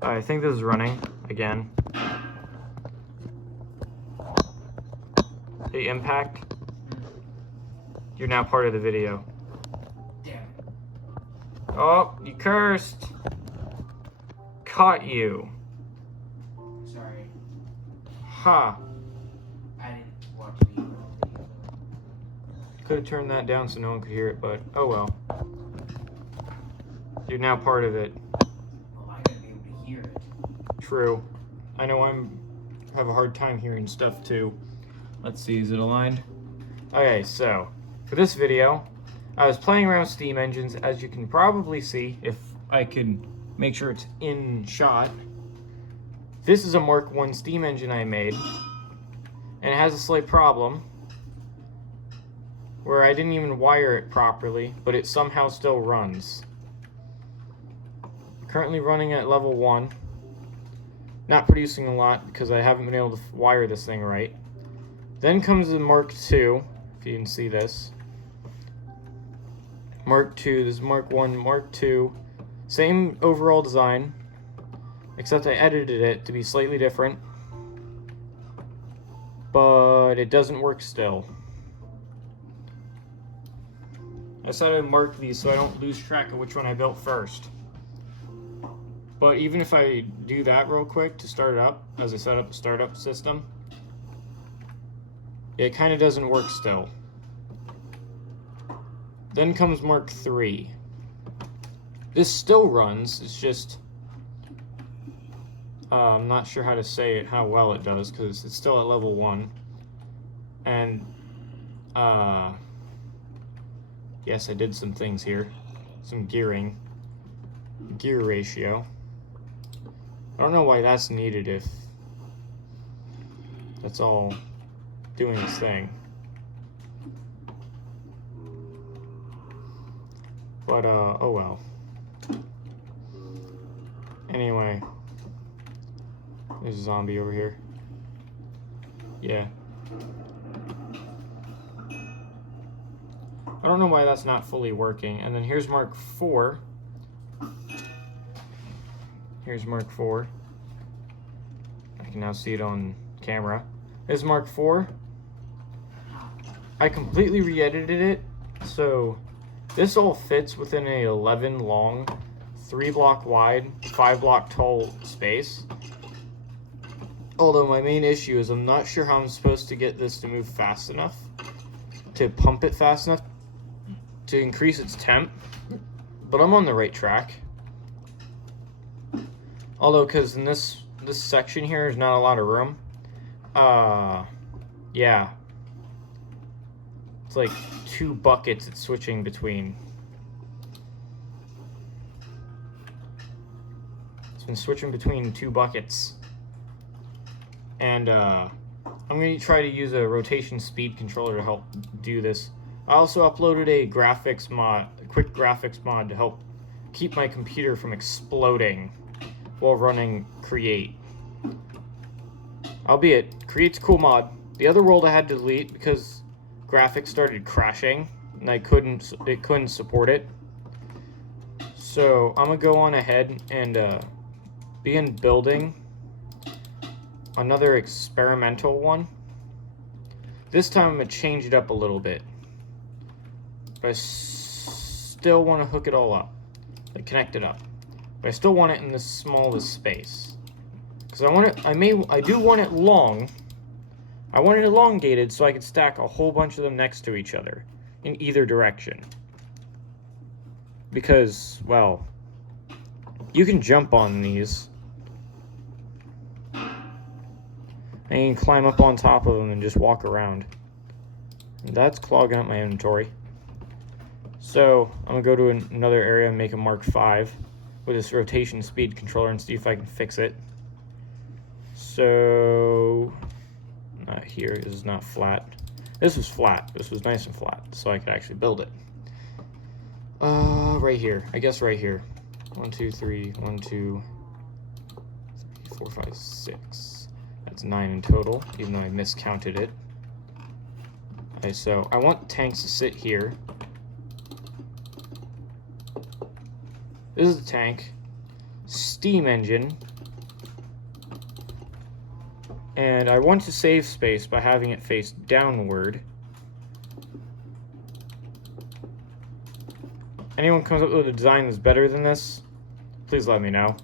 I think this is running again. The impact. You're now part of the video. Damn it. Oh, you cursed. Caught you. Sorry. Ha. I didn't watch the video. Could have turned that down so no one could hear it, but oh well. You're now part of it. Well, I gotta be able to hear it. True. I know have a hard time hearing stuff too. Let's see, is it aligned? Okay, so for this video, I was playing around with Steam engines, as you can probably see if I can make sure it's in shot. This is a Mark 1 Steam engine I made, and it has a slight problem where I didn't even wire it properly, but it somehow still runs. Currently running at level 1. Not producing a lot because I haven't been able to wire this thing right. Then comes the Mark 2, if you can see this. Mark 2, this is Mark 1, Mark 2. Same overall design, except I edited it to be slightly different. But it doesn't work still. I decided to mark these so I don't lose track of which one I built first. But even if I do that real quick to start it up, as I set up a startup system, it kind of doesn't work still. Then comes Mark 3. This still runs, it's just I'm not sure how to say it, how well it does, because it's still at level 1. And yes, I did some things here. Some gearing. Gear ratio. I don't know why that's needed if that's all doing its thing. But, oh well. Anyway. There's a zombie over here. Yeah. I don't know why that's not fully working. And then here's Mark 4. Here's Mark 4. I can now see it on camera. This is Mark 4. I completely re-edited it, so this all fits within a 11 long, 3 block wide, 5 block tall space. Although my main issue is I'm not sure how I'm supposed to get this to move fast enough, to pump it fast enough, to increase its temp, but I'm on the right track. Although, because in this section here, there's not a lot of room. Yeah. It's like 2 buckets it's switching between. It's been switching between 2 buckets. And, I'm going to try to use a rotation speed controller to help do this. I also uploaded a graphics mod, a quick graphics mod to help keep my computer from exploding while running Create. Albeit, Create's a cool mod. The other world I had to delete because graphics started crashing and it couldn't support it. So I'm gonna go on ahead and begin building another experimental one. This time I'm gonna change it up a little bit. But I still want to hook it all up, like connect it up. But I still want it in the smallest space. Because I want it, I do want it long. I want it elongated so I can stack a whole bunch of them next to each other in either direction. Because, well, you can jump on these. And you can climb up on top of them and just walk around. And that's clogging up my inventory. So, I'm going to go to another area and make a Mark 5 with this rotation speed controller and see if I can fix it. So, not here, this is not flat. This was flat, this was nice and flat, so I could actually build it. Right here, I guess right here. 1, 2, 3, 1, 2, 3, 4, 5, 6. That's 9 in total, even though I miscounted it. Okay, so I want tanks to sit here. This is the tank. Steam engine. And I want to save space by having it face downward. Anyone comes up with a design that's better than this, please let me know.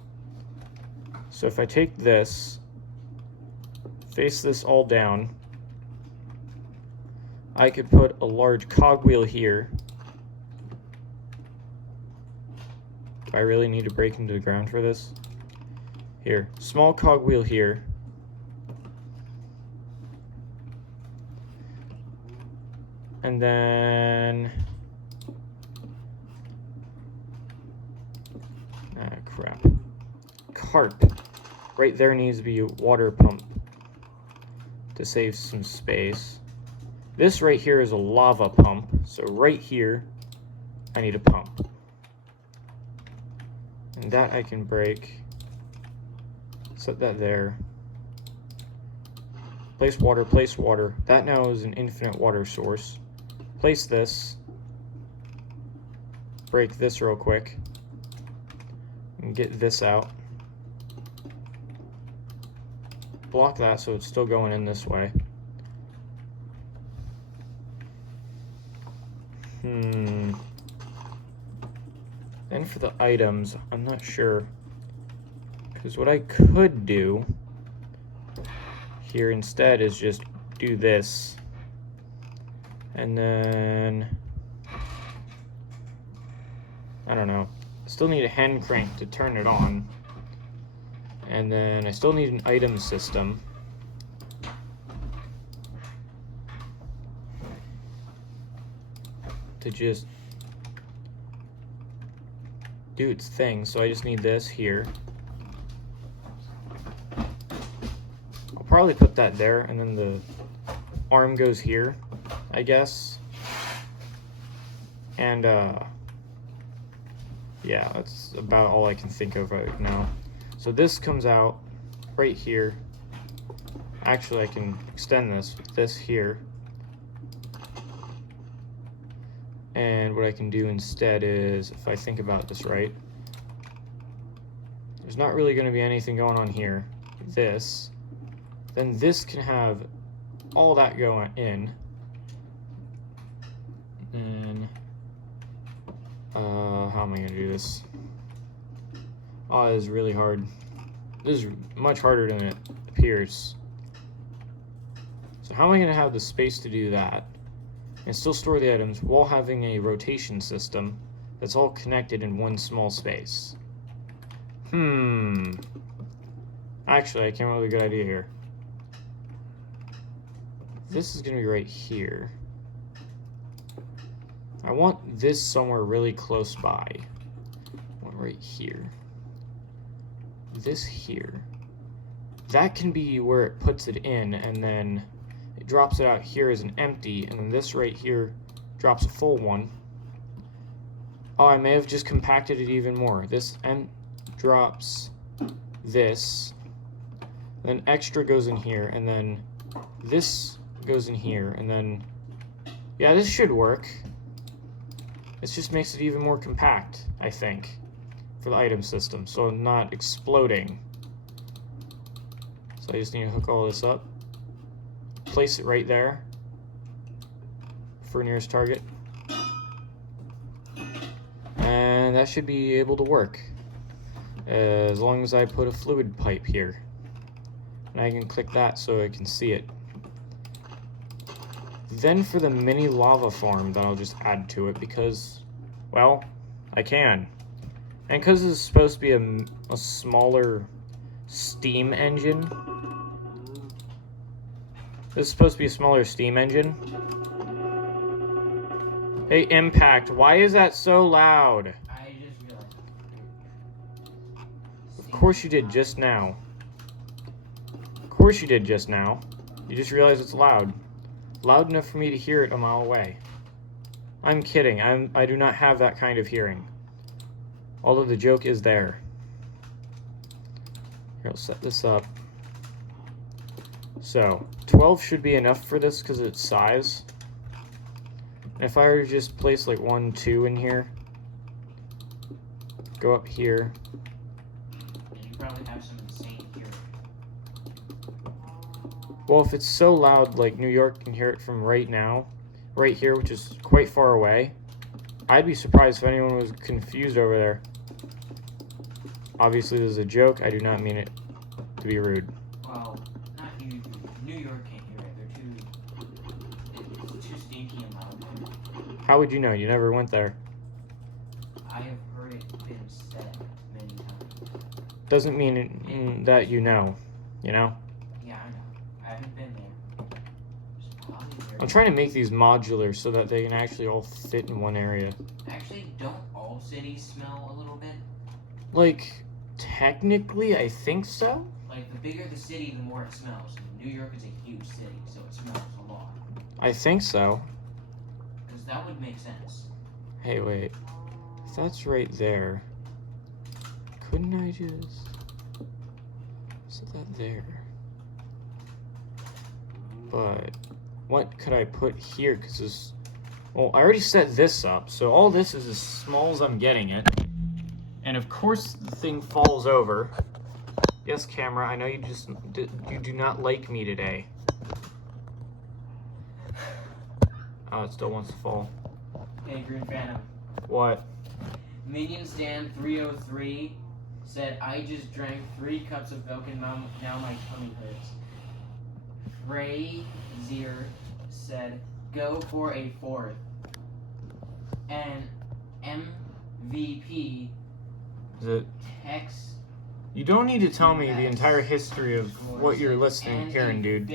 So if I take this, face this all down, I could put a large cogwheel here. Do I really need to break into the ground for this? Here, small cogwheel here. And then... crap. Carp. Right there needs to be a water pump to save some space. This right here is a lava pump, so right here I need a pump. And that I can break. Set that there. Place water, place water. That now is an infinite water source. Place this. Break this real quick. And get this out. Block that so it's still going in this way. Then for the items, I'm not sure. Because what I could do here instead is just do this. And then... I don't know. I still need a hand crank to turn it on. And then I still need an item system. To just do its thing. So I just need this here. I'll probably put that there, and then the arm goes here, I guess. And yeah, that's about all I can think of right now. So this comes out right here. Actually, I can extend this with this here. And what I can do instead is, if I think about this right, there's not really going to be anything going on here. This. Then this can have all that going in. And how am I going to do this? Oh, this is really hard. This is much harder than it appears. So how am I going to have the space to do that and still store the items while having a rotation system that's all connected in one small space? Actually, I came up with a good idea here. This is going to be right here. I want this somewhere really close by. One right here. This here. That can be where it puts it in, and then it drops it out here as an empty, and then this right here drops a full one. Oh, I may have just compacted it even more. This drops this, then extra goes in here, and then this goes in here, and then yeah, this should work. This just makes it even more compact, I think, for the item system, so I'm not exploding. So I just need to hook all this up, place it right there for nearest target, and that should be able to work as long as I put a fluid pipe here, and I can click that so I can see it. Then for the mini lava farm that I'll just add to it because, well, I can. And because this is supposed to be a smaller steam engine. This is supposed to be a smaller steam engine. Hey, Impact, why is that so loud? I just realized. Of course you did just now. Of course you did just now. You just realized it's loud. Loud enough for me to hear it a mile away. I'm kidding. I do not have that kind of hearing. Although the joke is there. Here, I'll set this up. So, 12 should be enough for this because of its size. And if I were to just place like 1, 2 in here, go up here. And you probably have some insane here. Well, if it's so loud, like New York can hear it from right here, which is quite far away, I'd be surprised if anyone was confused over there. Obviously, this is a joke. I do not mean it to be rude. Well, not you. New York can't hear it. It's too stinky and loud there. How would you know? You never went there. I have heard it been said many times. Doesn't mean that you know. You know? Yeah, I know. I haven't been there. I'm trying to make these modular so that they can actually all fit in one area. Actually, don't all cities smell a little bit? Like, technically, I think so. Like, the bigger the city, the more it smells. New York is a huge city, so it smells a lot. I think so. Because that would make sense. Hey, wait. If that's right there, couldn't I just set that there? But what could I put here? Because this... Well, I already set this up, so all this is as small as I'm getting it. And of course the thing falls over. Yes, camera, I know you do not like me today. Oh, it still wants to fall. Hey, Green Phantom. What? Minion Stan 303 said, I just drank 3 cups of milk and now my tummy hurts. Frazier said, go for a 4th. And MVP text. You don't need to tell me the entire history of what you're listening, hearing, dude.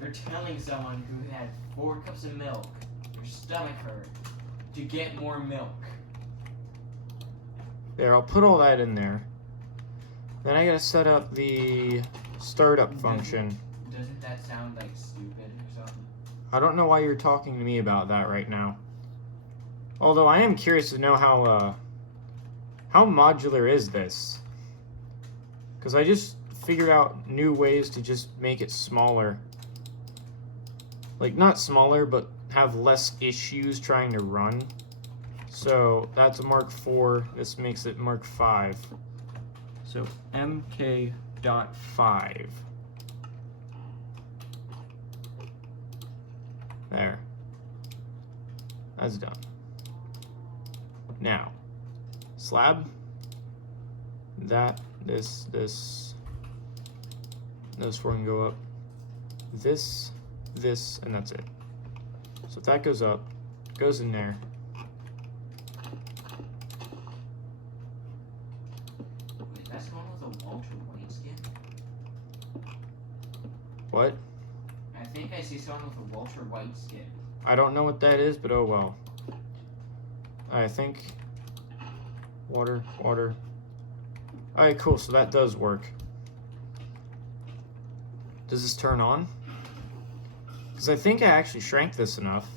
They're telling someone who had 4 cups of milk, their stomach hurt, to get more milk. There, I'll put all that in there. Then I gotta set up the startup function. Doesn't that sound like stupid or something? I don't know why you're talking to me about that right now. Although I am curious to know how modular is this? Because I just figured out new ways to just make it smaller. Like, not smaller, but have less issues trying to run. So, that's a Mark 4. This makes it Mark 5. So, MK.5. There. That's done. Now, slab, that, this, those 4 can go up, this, and that's it. So if that goes up, goes in there. Wait, that's the one with a Walter White skin? What? I think I see someone with a Walter White skin. I don't know what that is, but oh well. I think water. Alright, cool, so that does work. Does this turn on? Because I think I actually shrank this enough.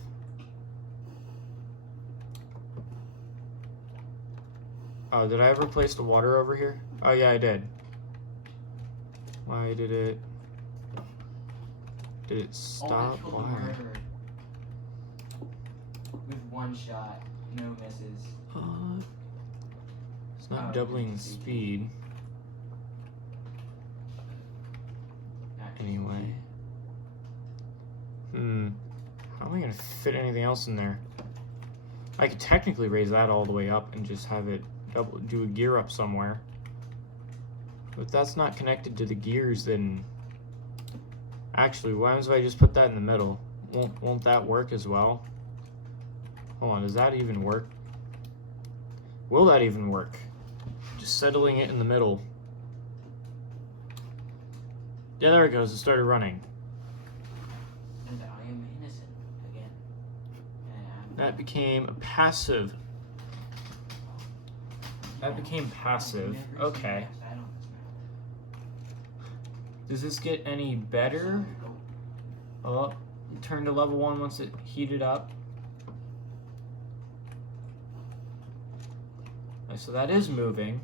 Oh, did I ever place the water over here? Oh yeah, I did. Why did it... Did it stop? Only killed a Why? murderer with 1 shot, no misses. It's not doubling the speed. Anyway. How am I gonna fit anything else in there? I could technically raise that all the way up and just have it do a gear up somewhere. But if that's not connected to the gears, then actually, why don't I just put that in the middle? Won't that work as well? Hold on, does that even work? Will that even work? Just settling it in the middle. Yeah, there it goes. It started running. And I am innocent again. That became a passive. That became passive. Okay. Does this get any better? Oh, turn to level 1 once it heated up. So that is moving.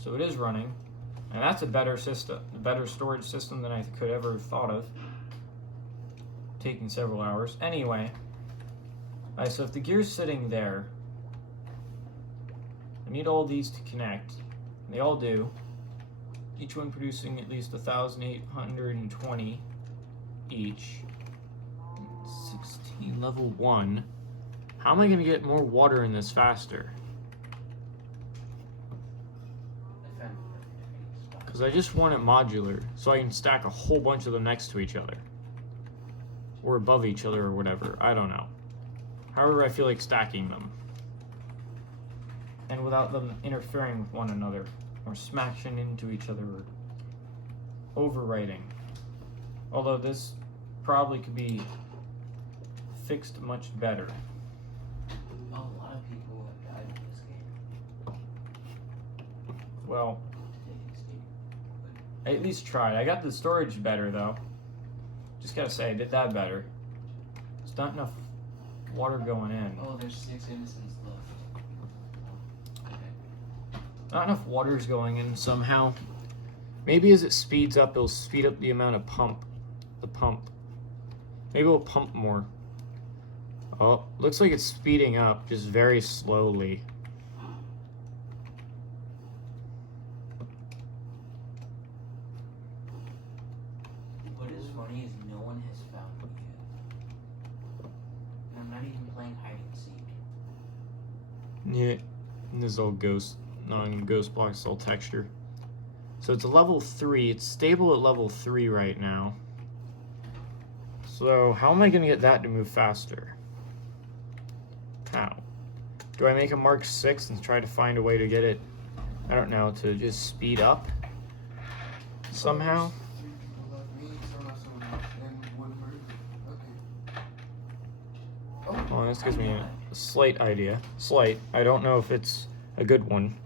So it is running. And that's a better system, a better storage system than I could ever have thought of. Taking several hours. Anyway. Alright, so if the gear's sitting there, need all these to connect. And they all do. Each one producing at least 1,820 each. 16, level 1. How am I going to get more water in this faster? Because I just want it modular, so I can stack a whole bunch of them next to each other. Or above each other or whatever, I don't know. However I feel like stacking them. And without them interfering with one another, or smashing into each other, or overwriting. Although this probably could be fixed much better. A lot of people have died in this game. Well, I at least tried. I got the storage better though. Just gotta say, I did that better. There's not enough water going in. Oh, there's 6 innocents left. Okay. Not enough water is going in somehow. Maybe as it speeds up, it'll speed up the amount of the pump. Maybe it'll pump more. Oh, looks like it's speeding up, just very slowly. What is funny is no one has found me yet. And I'm not even playing hide and seek. Yeah, and this is all ghost, non-ghost blocks, all texture. So it's a level 3. It's stable at level 3 right now. So how am I going to get that to move faster? How? Do I make a Mark 6 and try to find a way to get it, I don't know, to just speed up somehow? Oh, this gives me a slight idea. Slight. I don't know if it's a good one.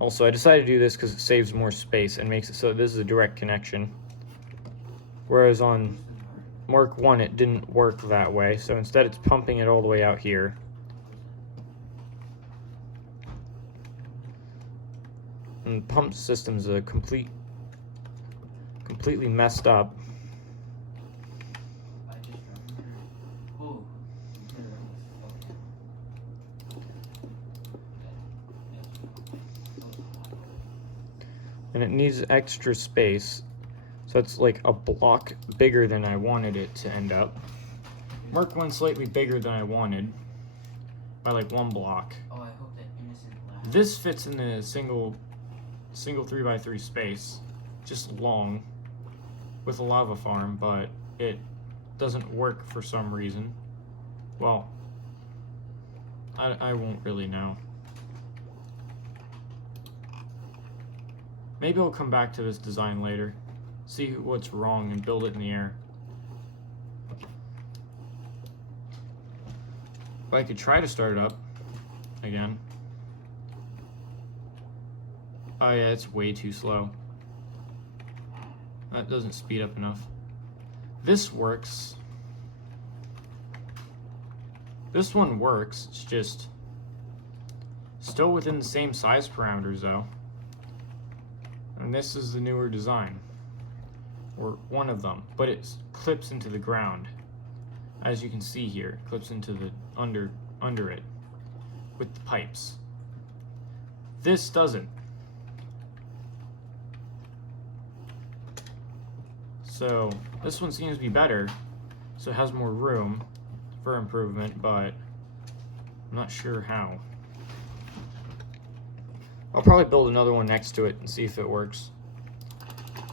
Also, I decided to do this because it saves more space and makes it so this is a direct connection. Whereas on Mark 1, it didn't work that way. So instead, it's pumping it all the way out here. And the pump system's a completely messed up. And it needs extra space, so it's like a block bigger than I wanted it to end up. Mark 1 slightly bigger than I wanted by like 1 block. Oh, I hope that innocent laugh. This fits in the single 3x3 space, just long, with a lava farm, but it doesn't work for some reason. Well, I won't really know. Maybe I'll come back to this design later, see what's wrong, and build it in the air. But I could try to start it up again. Oh yeah, it's way too slow. That doesn't speed up enough. This works. This one works, it's just still within the same size parameters though. And this is the newer design, or one of them, but it clips into the ground. As you can see here, it clips into the under it with the pipes. This doesn't. So this one seems to be better, so it has more room for improvement, but I'm not sure how. I'll probably build another one next to it and see if it works.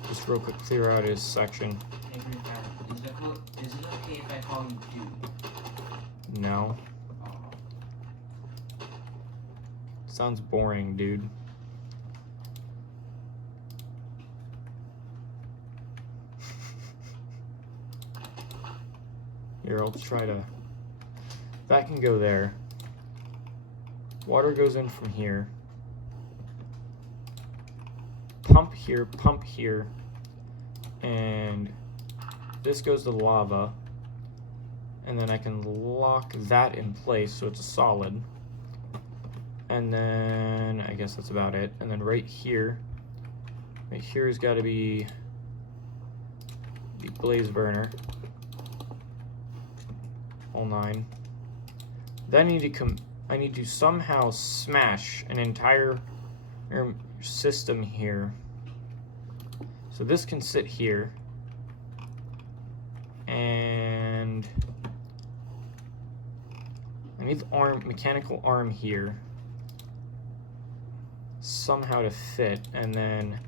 Just real quick, clear out his section. Hey, Greenphantom, is it okay if I call you dude? No. Oh. Sounds boring, dude. Here, I'll try to... That can go there. Water goes in from here. Pump here, and this goes to the lava, and then I can lock that in place so it's a solid, and then I guess that's about it. And then right here has got to be the blaze burner, all 9. Then I need to I need to somehow smash an entire system here. So this can sit here. And I need the mechanical arm here somehow to fit, and then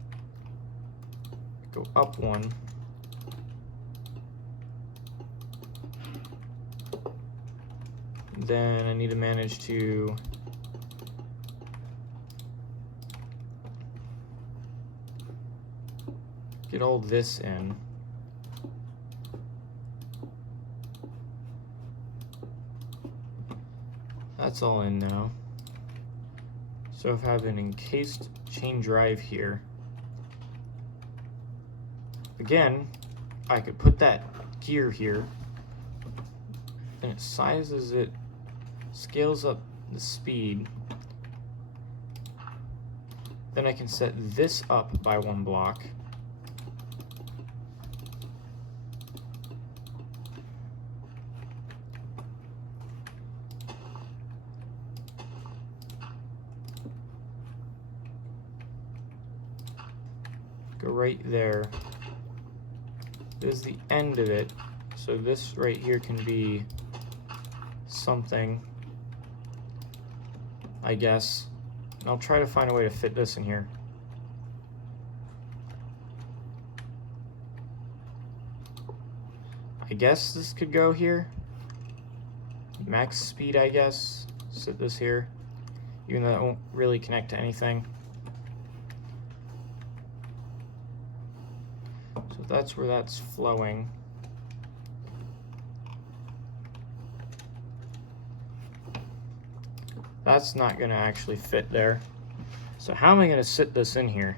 go up one. Then I need to manage to get all this in. That's all in now. So if I have an encased chain drive here, again, I could put that gear here, and it sizes it, scales up the speed. Then I can set this up by 1 block. Go right there. This is the end of it. So this right here can be something, I guess. And I'll try to find a way to fit this in here. I guess this could go here. Max speed, I guess. Sit this here. Even though it won't really connect to anything. So that's where that's flowing. That's not going to actually fit there. So how am I going to sit this in here?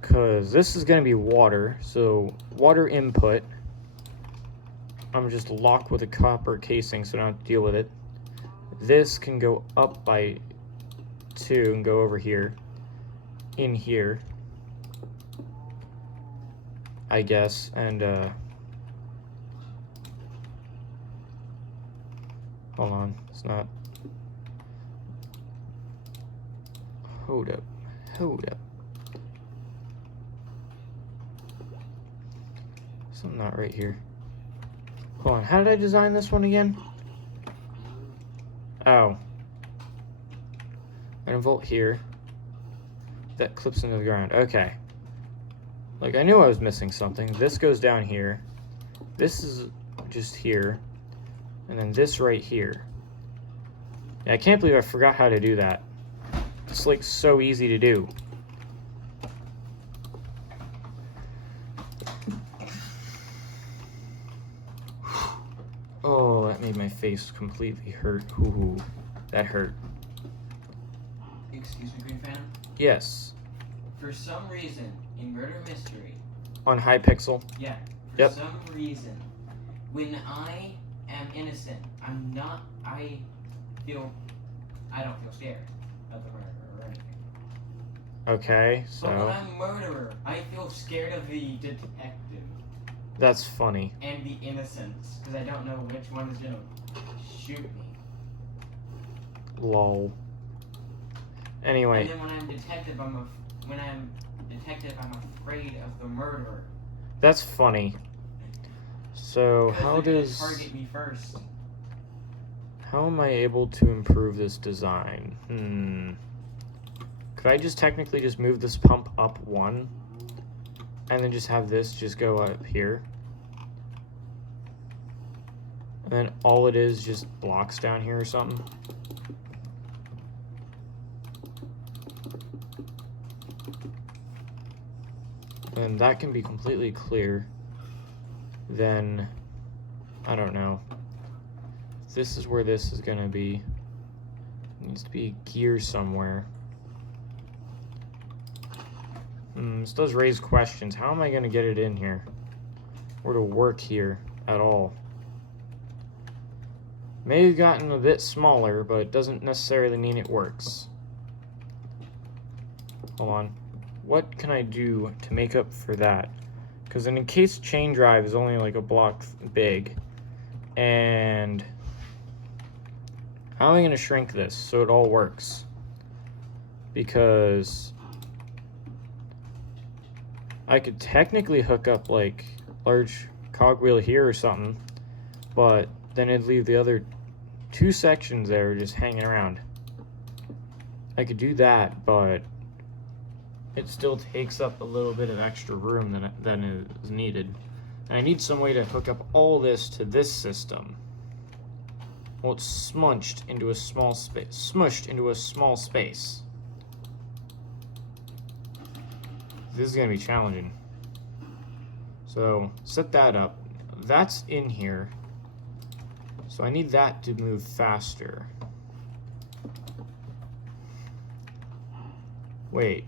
Because this is going to be water. So water input. I'm just locked with a copper casing so I don't have to deal with it. This can go up by 2 and go over here. In here, I guess. And hold on, it's not. Hold up. Something not right here. Hold on, how did I design this one again? Oh. 9 volt here. That clips into the ground. Okay. Like, I knew I was missing something. This goes down here. This is just here. And then this right here. Yeah, I can't believe I forgot how to do that. It's like so easy to do. Oh, that made my face completely hurt. Ooh, that hurt. Excuse me, Greenphantom? Yes. For some reason, in Murder Mystery... On Hypixel? Yeah. Yep. For some reason, when I am innocent, I don't feel scared of the murderer or anything. Okay, so... But when I'm murderer, I feel scared of the detective. That's funny. And the innocents, because I don't know which one is gonna shoot me. Lol. Anyway. And then when I'm detective, I'm afraid of the murderer. That's funny. So how does... target me first. How am I able to improve this design? Could I just technically just move this pump up 1? And then just have this just go up here? And then all it is just blocks down here or something? And that can be completely clear. Then, I don't know. This is where this is gonna be. It needs to be gear somewhere. This does raise questions. How am I gonna get it in here? Or to work here at all? May have gotten a bit smaller, but it doesn't necessarily mean it works. Hold on. What can I do to make up for that? Because an encased chain drive is only like a block big. And How am I going to shrink this so it all works? Because I could technically hook up like large cogwheel here or something, but then it'd leave the other 2 sections there just hanging around. I could do that, but it still takes up a little bit of extra room than is needed. And I need some way to hook up all this to this system. Well, it's smushed into a small space. This is gonna be challenging. So set that up. That's in here. So I need that to move faster. Wait,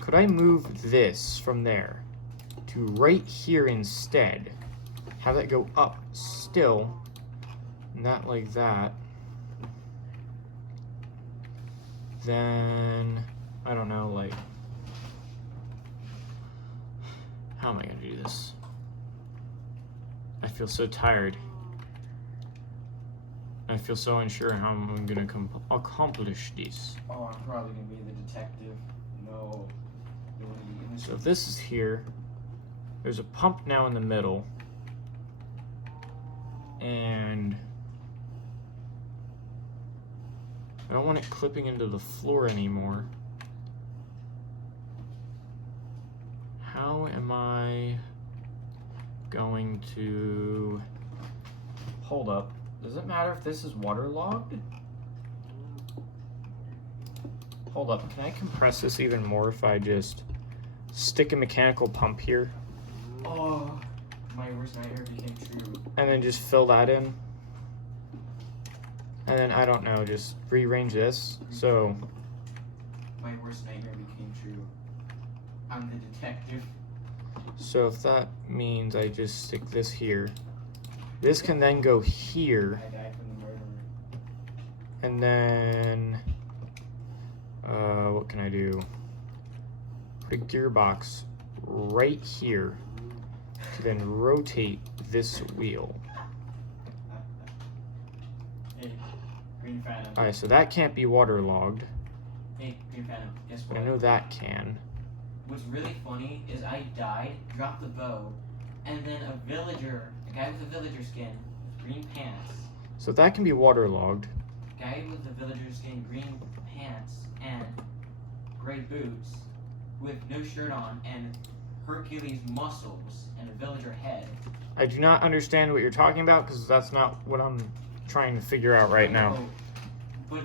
could I move this from there to right here instead? Have that go up still, not like that. Then, I don't know, like, how am I gonna do this? I feel so tired. I feel so unsure how I'm gonna accomplish this. Oh, I'm probably gonna be the detective. No. So if this is here, there's a pump now in the middle, and I don't want it clipping into the floor anymore. How am I going to... Hold up. Does it matter if this is waterlogged? Hold up. Can I compress this even more if I just stick a mechanical pump here? Oh, my worst nightmare became true. And then just fill that in? And then, I don't know, just rearrange this. So... My worst nightmare became true. I'm the detective. So if that means I just stick this here, this can then go here, I died from the murderer. and then what can I do? Put a gearbox right here to then rotate this wheel. Hey, Greenphantom. Alright, so that can't be waterlogged, Hey, Greenphantom, guess but what? I know that can. What's really funny is I died, dropped the bow, and then a guy with a villager skin, green pants, So that can be waterlogged. guy with the villager skin, green pants, and gray boots, with no shirt on, and Hercules muscles, and a villager head. I do not understand what you're talking about, because that's not what I'm trying to figure out right now. But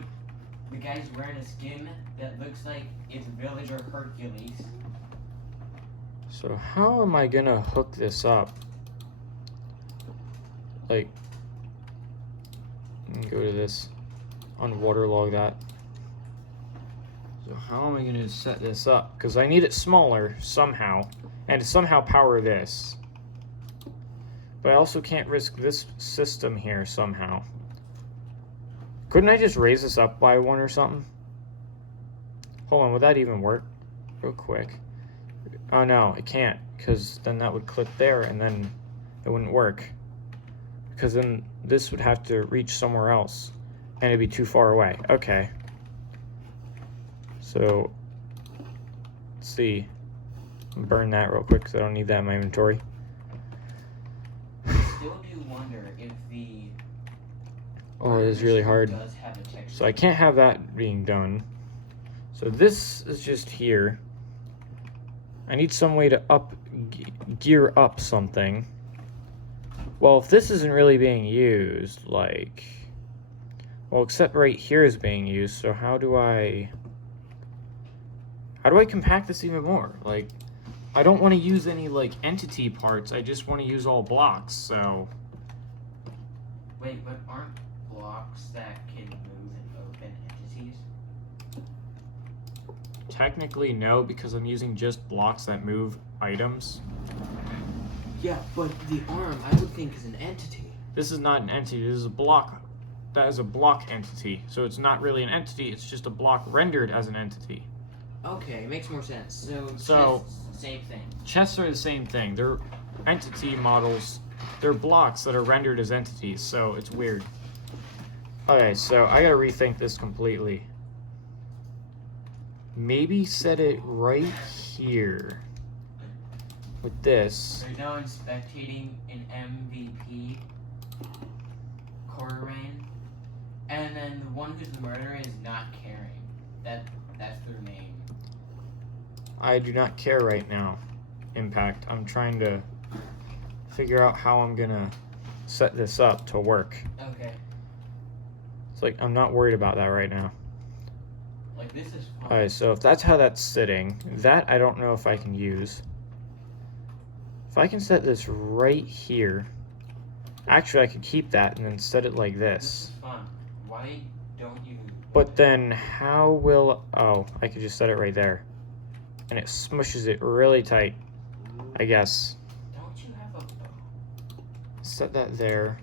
the guy's wearing a skin that looks like it's villager Hercules. So how am I gonna hook this up? Like, go to this, unwaterlog that. So how am I gonna set this up? Because I need it smaller somehow, and to somehow power this. But I also can't risk this system here somehow. Couldn't I just raise this up by 1 or something? Hold on, would that even work? Real quick. Oh no, it can't, because then that would clip there and then it wouldn't work. Because then this would have to reach somewhere else and it'd be too far away. Okay. So, let's see. Burn that real quick because I don't need that in my inventory. I still do wonder if the... Oh, it is really hard. does have a texture. So I can't have that being done. So this is just here. I need some way to gear up something. Well, if this isn't really being used, like... Well, except right here is being used, so how do I compact this even more? Like, I don't want to use any, like, entity parts, I just want to use all blocks, so... Wait, but aren't blocks that can move and open entities? Technically, no, because I'm using just blocks that move items. Yeah, but the arm, I would think, is an entity. This is not an entity, this is a block. That is a block entity. So it's not really an entity, it's just a block rendered as an entity. Okay, makes more sense. So chests, same thing. Chests are the same thing. They're entity models. They're blocks that are rendered as entities, so it's weird. Okay, so I gotta rethink this completely. Maybe set it right here. With this. Right now I'm spectating an MVP quarter rain, and then the one who's the murderer is not caring. That's their name. I do not care right now, Impact. I'm trying to figure out how I'm gonna set this up to work. Okay. It's like, I'm not worried about that right now. Like, this is fun. Alright, so if that's how that's sitting, that I don't know if I can use. If I can set this right here, actually I could keep that and then set it like This this. is fun. Why don't you... But then how will, oh, I could just set it right there. And it smushes it really tight, I guess. Don't you have a bow? Set that there.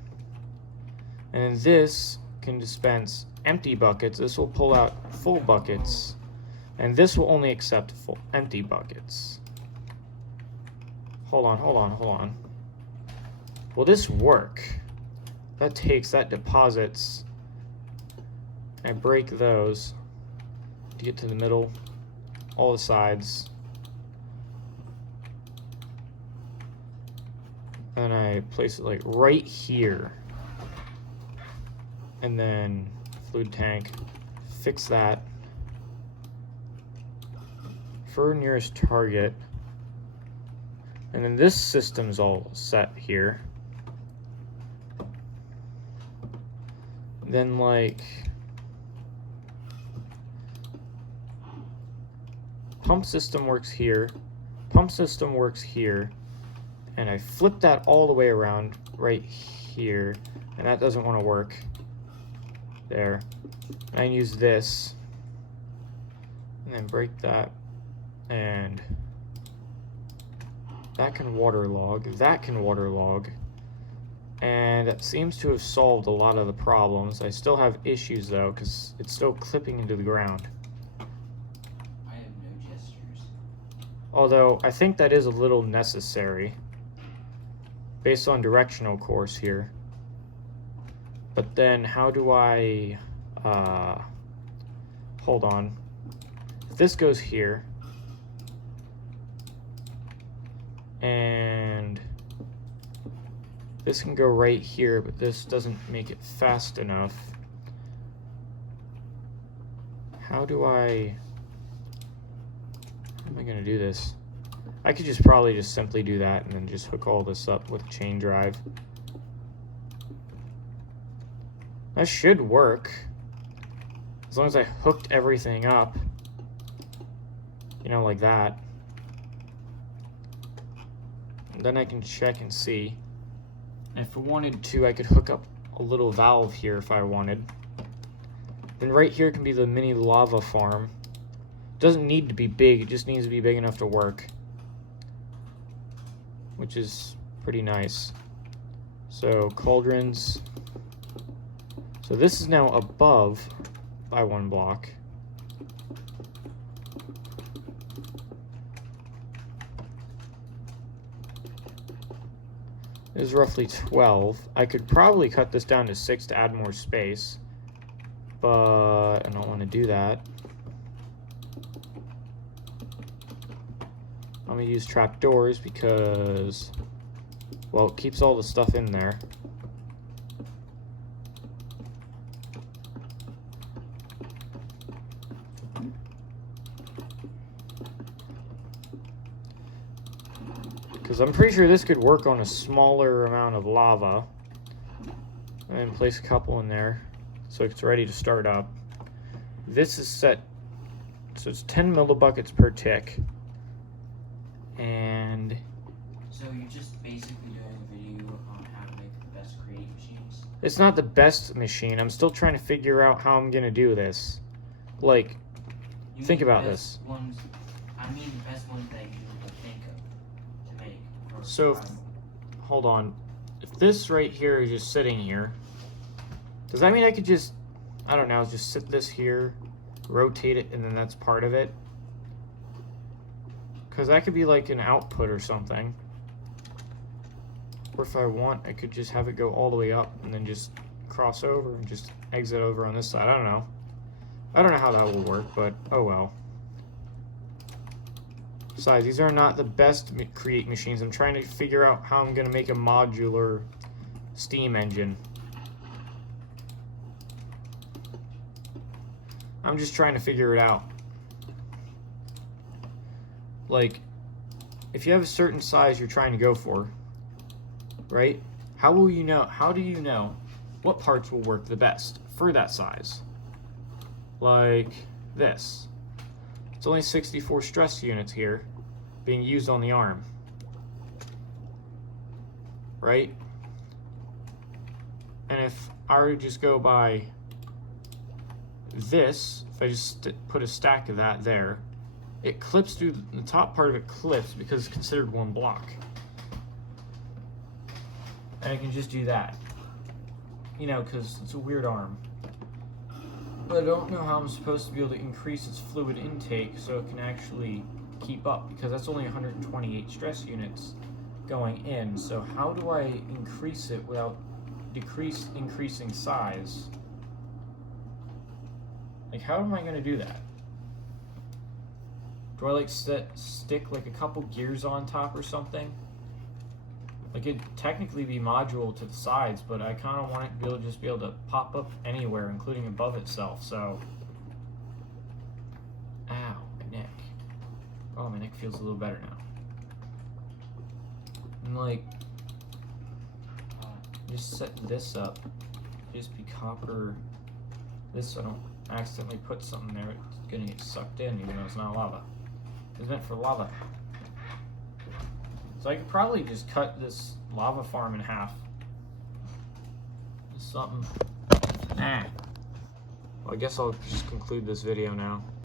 And then this can dispense empty buckets. This will pull out full buckets. And this will only accept full empty buckets. Hold on. Will this work? That deposits. I break those to get to the middle, all the sides. And I place it like right here. And then fluid tank, fix that. For nearest target. And then this system's all set here. Then like pump system works here. Pump system works here. And I flip that all the way around right here. And that doesn't want to work. There. And I use this. And then break that. And that can waterlog. That can waterlog. And that seems to have solved a lot of the problems. I still have issues though, because it's still clipping into the ground. I have no gestures. Although, I think that is a little necessary. Based on directional course here. But then, how do I... hold on. If this goes here... And... this can go right here, but this doesn't make it fast enough. How do I... how am I going to do this? I could just probably just simply do that and then just hook all this up with a chain drive. That should work. As long as I hooked everything up. You know, like that. And then I can check and see. And if I wanted to, I could hook up a little valve here if I wanted. Then right here can be the mini lava farm. It doesn't need to be big, it just needs to be big enough to work. Which is pretty nice. So, cauldrons. So this is now above by 1 block. This is roughly 12. I could probably cut this down to 6 to add more space. But I don't want to do that. I'm going to use trapdoors because, well, it keeps all the stuff in there. Because I'm pretty sure this could work on a smaller amount of lava. And then place a couple in there so it's ready to start up. This is set, so it's 10 millibuckets per tick. And So you're just basically doing a video on how to make the best creating machines? it's not the best machine. I'm still trying to figure out how I'm gonna do this. Like, You think mean the about best this. Ones, I mean the best ones that you would think of to make. For So, if, survival. hold on. If this right here is just sitting here, does that mean I could just, I don't know, just sit this here, rotate it, and then that's part of it? Because that could be like an output or something. Or if I want, I could just have it go all the way up and then just cross over and just exit over on this side. I don't know. I don't know how that will work, but oh well. Besides, these are not the best create machines. I'm trying to figure out how I'm going to make a modular steam engine. I'm just trying to figure it out. Like, if you have a certain size you're trying to go for, right? How will you know? How do you know what parts will work the best for that size? Like this. It's only 64 stress units here being used on the arm, right? And if I were to just go by this, if I just put a stack of that there, it clips through, the top part of it clips because it's considered one block. And I can just do that, you know, because it's a weird arm. But I don't know how I'm supposed to be able to increase its fluid intake so it can actually keep up, because that's only 128 stress units going in. So how do I increase it without increasing size? Like, how am I going to do that? Do I like stick like a couple gears on top or something? Like, it'd technically be modular to the sides, but I kind of want it to be able to just be able to pop up anywhere, including above itself. So, ow, my neck. Oh, my neck feels a little better now. And like, just set this up. Just be copper. This so I don't accidentally put something there. It's gonna get sucked in, even though it's not lava. It's meant for lava. So I could probably just cut this lava farm in half. Something. Well, I guess I'll just conclude this video now.